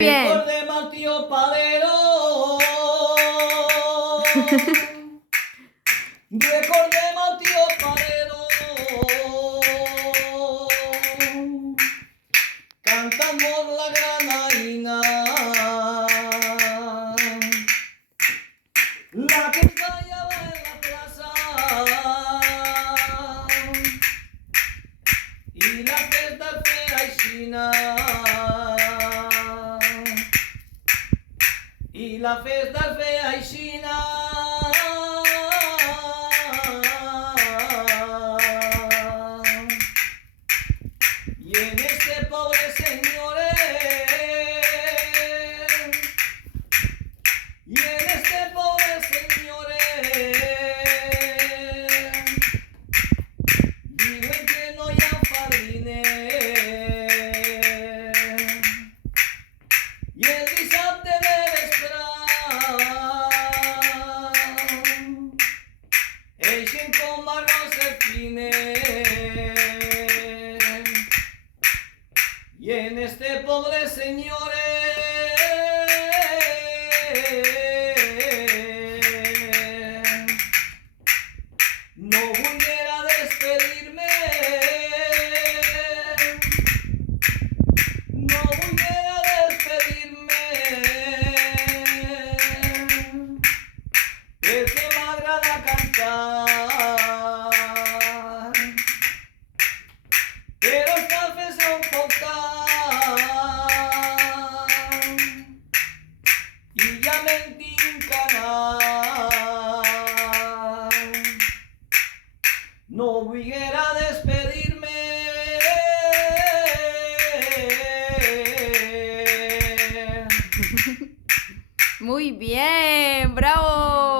Bien. Recordemos al tío Padero. Recordemos al tío Padero. Cantamos la granaína. La que estallaba en la plaza. Y la fiesta fea y china. Y la fiesta fea y china. Y en este pobre señores, y en este pobre señores, viven que no hayan farines. Y el dissabte de Eixen con marrón se fine. Y en este pobre señores, no volviera a despedirme. No volviera a despedirme. El que me agrada cantar, pero esta vez son pocas y ya me entincanan. No voy a ir a despedirme. Muy bien, bravo.